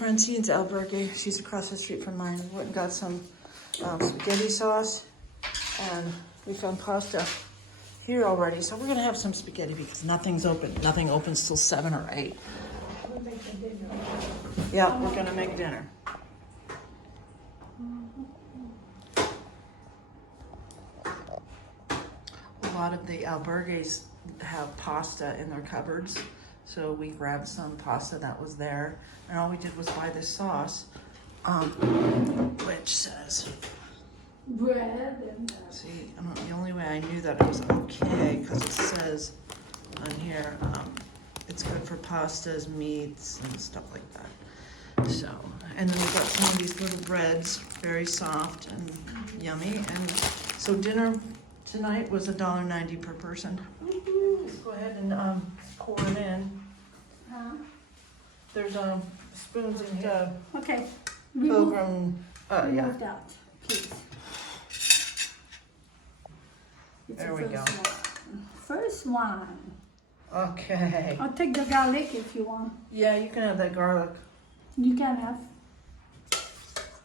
Francine's albergue. She's across the street from mine. We went and got some spaghetti sauce, and we found pasta here already. So we're gonna have some spaghetti because nothing's open. Nothing opens till 7 or 8. Yeah, we're gonna make dinner. A lot of the albergues have pasta in their cupboards, so we grabbed some pasta that was there, and all we did was buy this sauce, which says bread and see, the only way I knew that it was okay because it says on here it's good for pastas, meats, and stuff like that. So, and then we got some of these little breads, very soft and yummy. And so dinner tonight was $1.90 per person. Let's go ahead and pour it in. There's spoons in here. okay. Pilgrim. Yeah. Remove that, please. It's There the we go. First one. Okay. I'll take the garlic if you want. Yeah, you can have that garlic. You can have.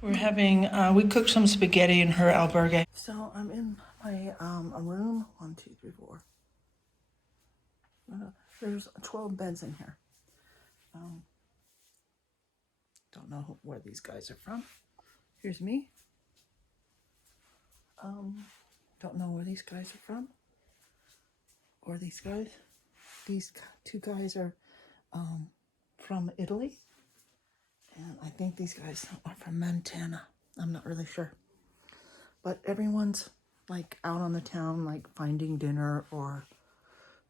We're having, we cooked some spaghetti in her albergue. So I'm in my a room. 1, 2, 3, 4. There's 12 beds in here. Don't know where these guys are from. Here's me. Don't know where these guys are from. Or these guys. These 2 guys are from Italy. And I think these guys are from Montana. I'm not really sure. But everyone's like out on the town, like finding dinner or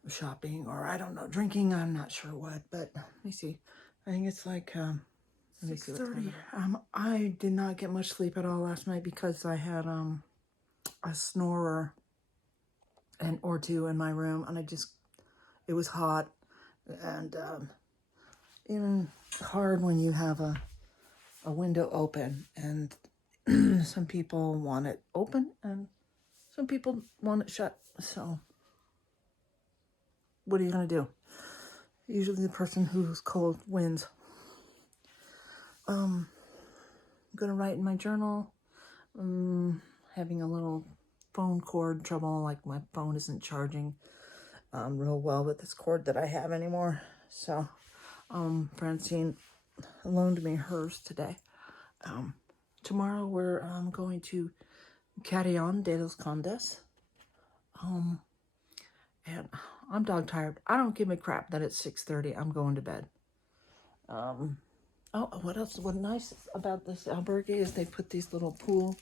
shopping or I don't know, drinking. I'm not sure what, but let me see. I think it's like 6:30. I did not get much sleep at all last night because I had a snorer or 2 in my room, and it was hot and even hard when you have a window open, and some people want it open and some people want it shut. So what are you gonna do? Usually the person who's cold wins. I'm gonna write in my journal. Having a little phone cord trouble, like my phone isn't charging real well with this cord that I have anymore. So Francine loaned me hers today. Tomorrow we're going to Carrion de los Condos. And I'm dog tired. I don't give a crap that it's 6:30. I'm going to bed. Oh, what else? What's nice about this albergue is they put these little pool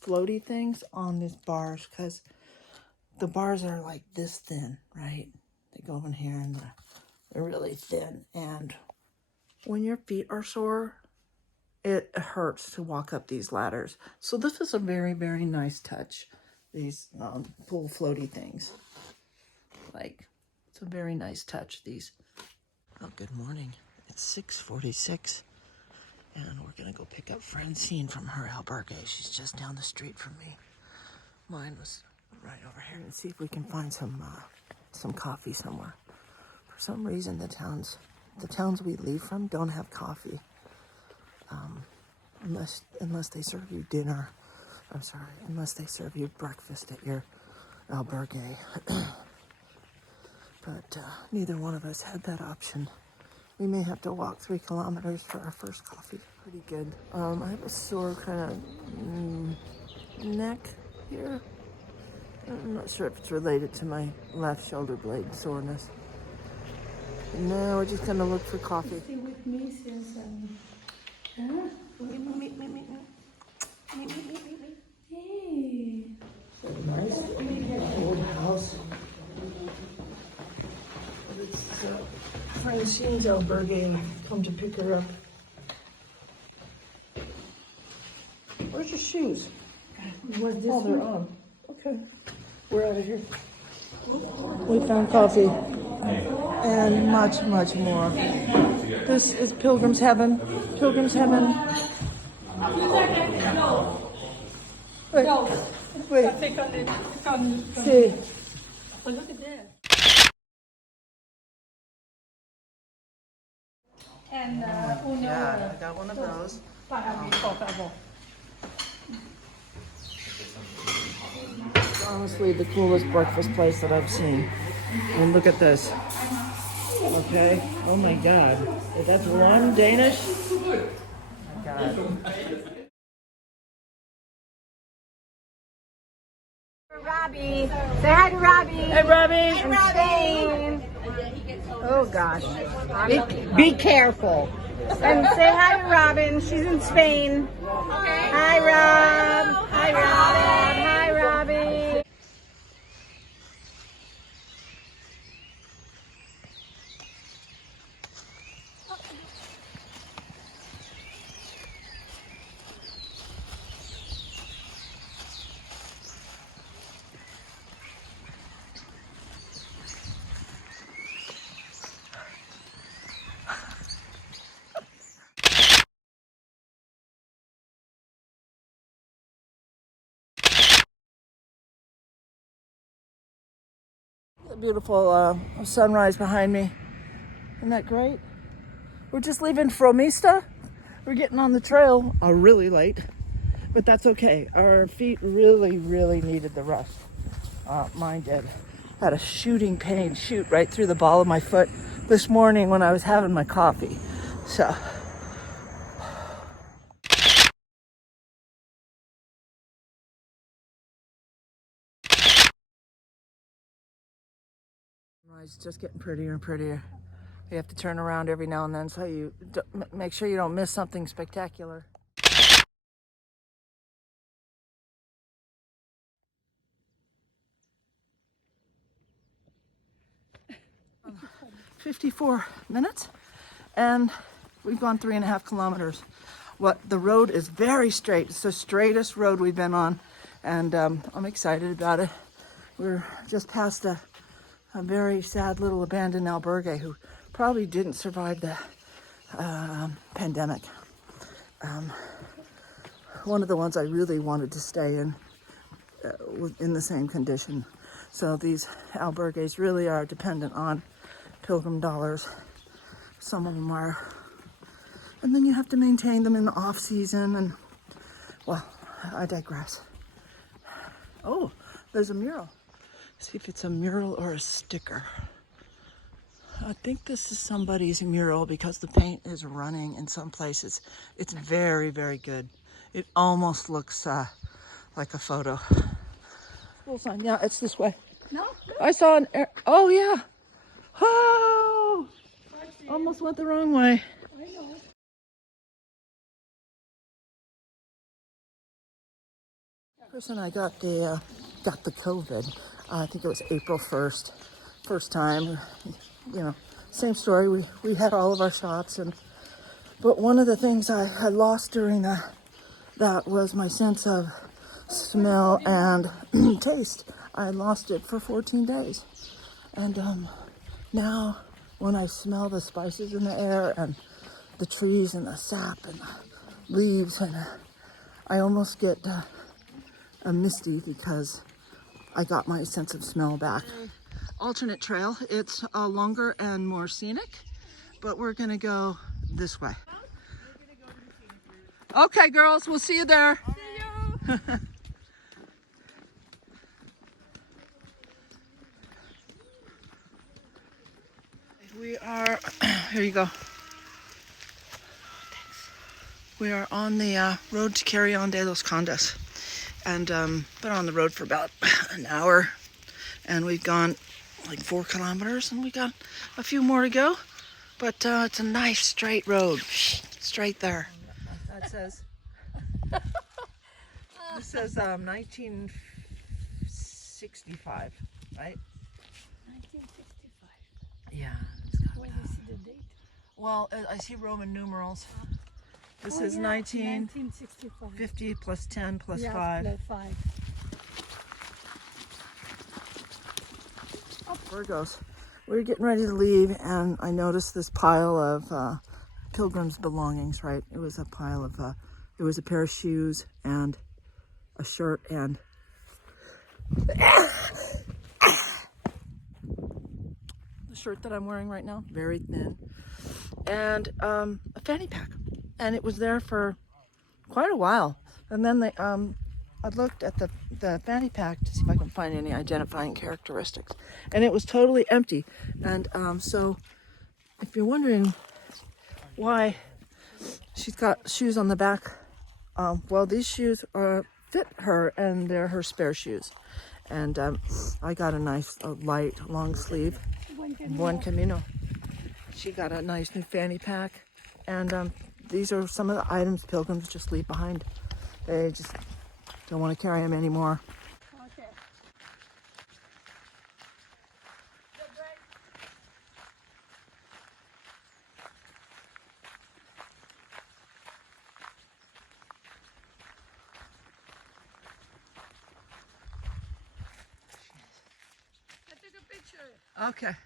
floaty things on these bars, because the bars are like this thin, right? They go in here and they're really thin, and when your feet are sore, it hurts to walk up these ladders. So this is a very, very nice touch. These pool floaty things. Like, it's a very nice touch, these. Oh, good morning. It's 6:46, and we're gonna go pick up Francine from her albergue. She's just down the street from me. Mine was right over here. And see if we can find some coffee somewhere. For some reason, the towns we leave from don't have coffee, unless they serve you dinner. I'm sorry, unless they serve you breakfast at your albergue. But neither one of us had that option. We may have to walk 3 kilometers for our first coffee. Pretty good. I have a sore kind of neck here. I'm not sure if it's related to my left shoulder blade soreness. No, we're just gonna look for coffee. Stay with me since I'm... Hey. Nice old house. It's Francine's albergue. Come to pick her up. Where's your shoes? Was this Oh, they're one? on. Okay. We're out of here. We found coffee. And much, much more. This is Pilgrim's Heaven. Pilgrim's Heaven. Wait. Wait. See. Oh, look at that. And uno. Yeah, I got one of those. Por favor. It's honestly the coolest breakfast place that I've seen. And look at this. Okay. Oh my God. That's one Danish. Oh my God. Robbie. Say hi to Robbie. Hey, Robbie. In Spain. Oh gosh. Be careful. And say hi to Robin. She's in Spain. Hi Rob. Hi Rob. Hi Robbie. The beautiful sunrise behind me. Isn't that great? We're just leaving Fromista. We're getting on the trail really late, but that's okay. Our feet really, really needed the rest. Mine did. Had a shooting pain shoot right through the ball of my foot this morning when I was having my coffee. So. It's just getting prettier and prettier. You have to turn around every now and then so you make sure you don't miss something spectacular. 54 minutes and we've gone 3.5 kilometers. The road is very straight. It's the straightest road we've been on, and I'm excited about it. We're just past a very sad little abandoned albergue who probably didn't survive the pandemic. One of the ones I really wanted to stay in the same condition. So these albergues really are dependent on pilgrim dollars. Some of them are. And then you have to maintain them in the off season, and well, I digress. Oh, there's a mural. See if it's a mural or a sticker. I think this is somebody's mural because the paint is running in some places. It's very, very good. It almost looks like a photo. School sign. Yeah, it's this way. No? I saw an. Oh yeah. Oh, almost went the wrong way. I know. Person I got the COVID. I think it was April 1st. First time, same story. We had all of our shots, but one of the things I had lost during that was my sense of smell and taste. I lost it for 14 days, and now when I smell the spices in the air and the trees and the sap and the leaves, and I almost get a misty because I got my sense of smell back. Alternate trail. It's longer and more scenic, but we're gonna go this way. Okay, girls, we'll see you there. See you. We are, here you go. We are on the road to Carrion de los Condos. And been on the road for about an hour. And we've gone like 4 kilometers and we got a few more to go. But it's a nice straight road. Straight there. That says, this says 1965, right? 1965. Yeah. When you see the date? Well, I see Roman numerals. This Oh, is yeah, 1950 1965. plus 10 plus Yeah, 5. plus 5. Virgos. We were getting ready to leave, and I noticed this pile of pilgrims' belongings, right? It was a pile of, it was a pair of shoes and a shirt and the shirt that I'm wearing right now, very thin. and a fanny pack, and it was there for quite a while. And then I looked at the fanny pack to see if I can find any identifying characteristics, and it was totally empty. And so, if you're wondering why she's got shoes on the back, well, these shoes fit her, and they're her spare shoes. And I got a nice light long sleeve Buen Camino. She got a nice new fanny pack, and these are some of the items pilgrims just leave behind. They just don't want to carry them anymore. Okay. I took a picture. Okay.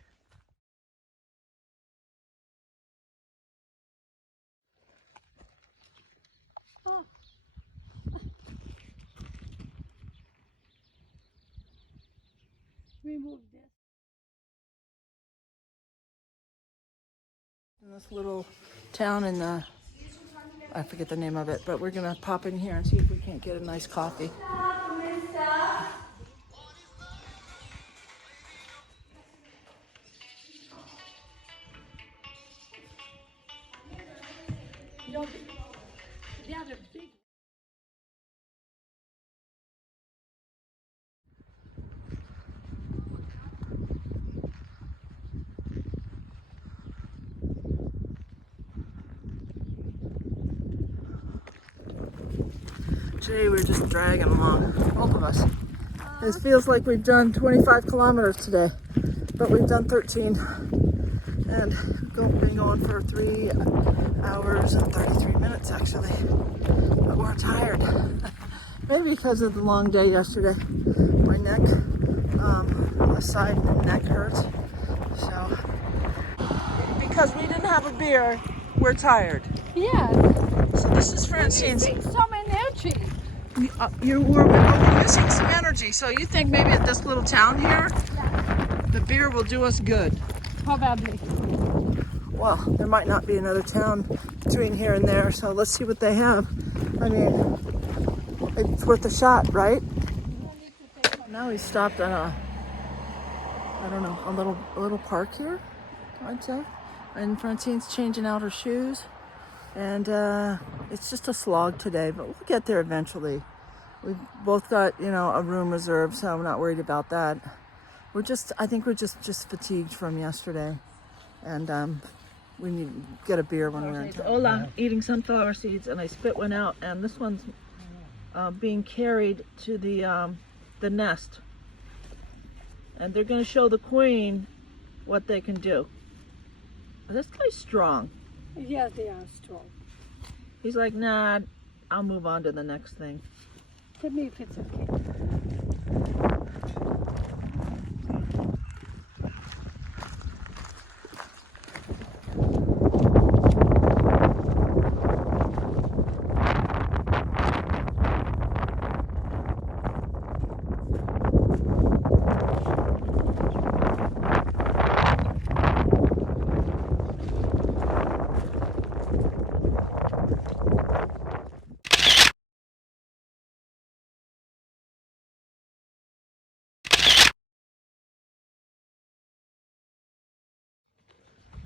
Oh. Remove this. In this little town in the, I forget the name of it, but we're gonna pop in here and see if we can't get a nice coffee. No, they are big. Today we're just dragging along, both of us. It feels like we've done 25 kilometers today, but we've done 13. And been going for 3 hours and 33 minutes actually. But we're tired. Maybe because of the long day yesterday. My neck, the side neck hurts. So, because we didn't have a beer, we're tired. Yeah. So this is Francine's. Some energy. We're missing some energy. So you think maybe at this little town here, the beer will do us good? Probably. Well, there might not be another town between here and there, so let's see what they have. I mean, it's worth a shot, right? Now we stopped at I don't know, a little park here, I'd say. And Francine's changing out her shoes. And it's just a slog today, but we'll get there eventually. We've both got, a room reserved, so I'm not worried about that. I think we're just fatigued from yesterday. And we need to get a beer when we're in town. Hola, eating sunflower seeds, and I spit one out, and this one's being carried to the nest. And they're going to show the queen what they can do. This guy's strong. Yes, they are strong. He's like, nah, I'll move on to the next thing. Tell me if it's okay.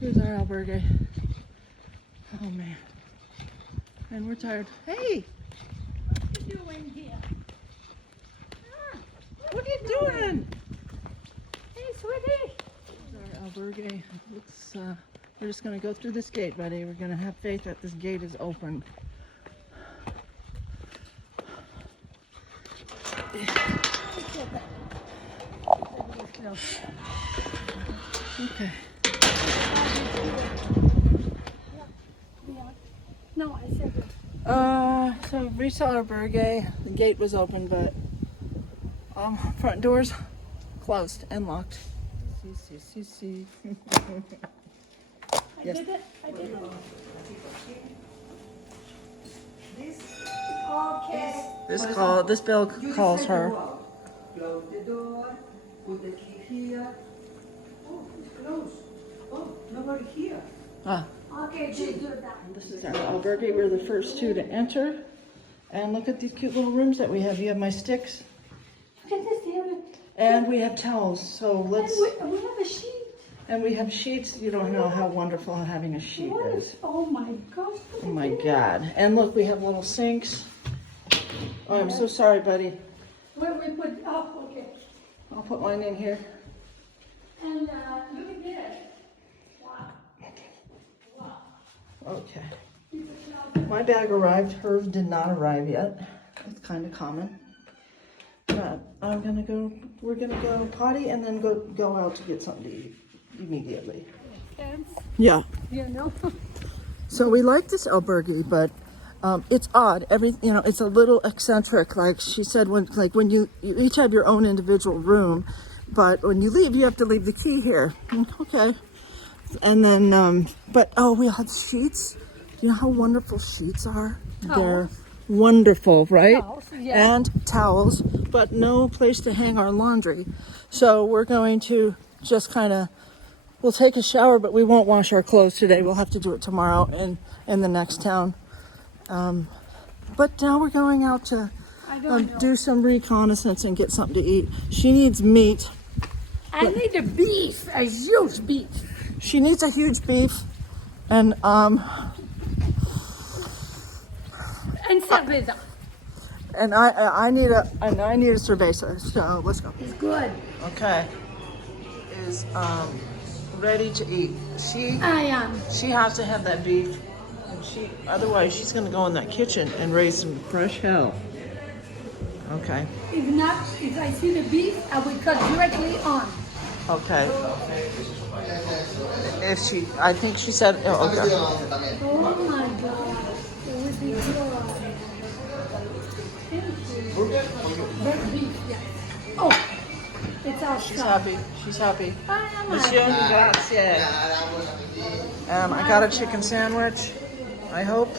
Here's our albergue. Oh man. And we're tired. Hey! What are you doing here? What are you doing? Hey, sweetie. Here's our albergue. Looks, we're just gonna go through this gate, buddy. We're gonna have faith that this gate is open. Okay. No, I said it. So we saw our albergue. The gate was open, but front doors closed and locked. See. Yes. I did it. This bill calls her. Close the door, put the key here. Oh, it's closed. Oh, nobody here. Ah, Okay, she's good now. This is our albergue. We're the first two to enter. And look at these cute little rooms that we have. You have my sticks. Look at this, they have a, And we have towels. So let's... and we have a sheet. And we have sheets. You don't know how wonderful having a sheet What is. is, oh my gosh. Oh my God. And look, we have little sinks. Oh, I'm so sorry, buddy. Where we put, oh, okay. I'll put mine in here. And look at this. Wow. Okay. My bag arrived. Hers did not arrive yet. It's kind of common. But we're gonna go potty and then go out to get something to eat immediately. Yeah. You know? So we like this albergue, but it's odd. It's a little eccentric. Like she said, when you each have your own individual room, but when you leave, you have to leave the key here. Okay. And then, we have sheets. You know how wonderful sheets are? They're wonderful, right? Towels, yeah. And towels, but no place to hang our laundry. So we're going to just we'll take a shower, but we won't wash our clothes today. We'll have to do it tomorrow in the next town. But now we're going out to do some reconnaissance and get something to eat. She needs meat. I need a beef, a huge beef. She needs a huge beef, and cerveza. and I need a cerveza. So let's go. It's good. Okay. Is ready to eat. I am. She has to have that beef, and otherwise she's gonna go in that kitchen and raise some fresh hell. Okay. If not, if I see the beef, I will cut directly on. Okay. I think she said, okay. Oh my God. It would be good. Thank you. That beef, yes. Oh, it's all She's stuff. happy. She's happy. I am Monsieur, happy. grazie. I got a chicken sandwich, I hope.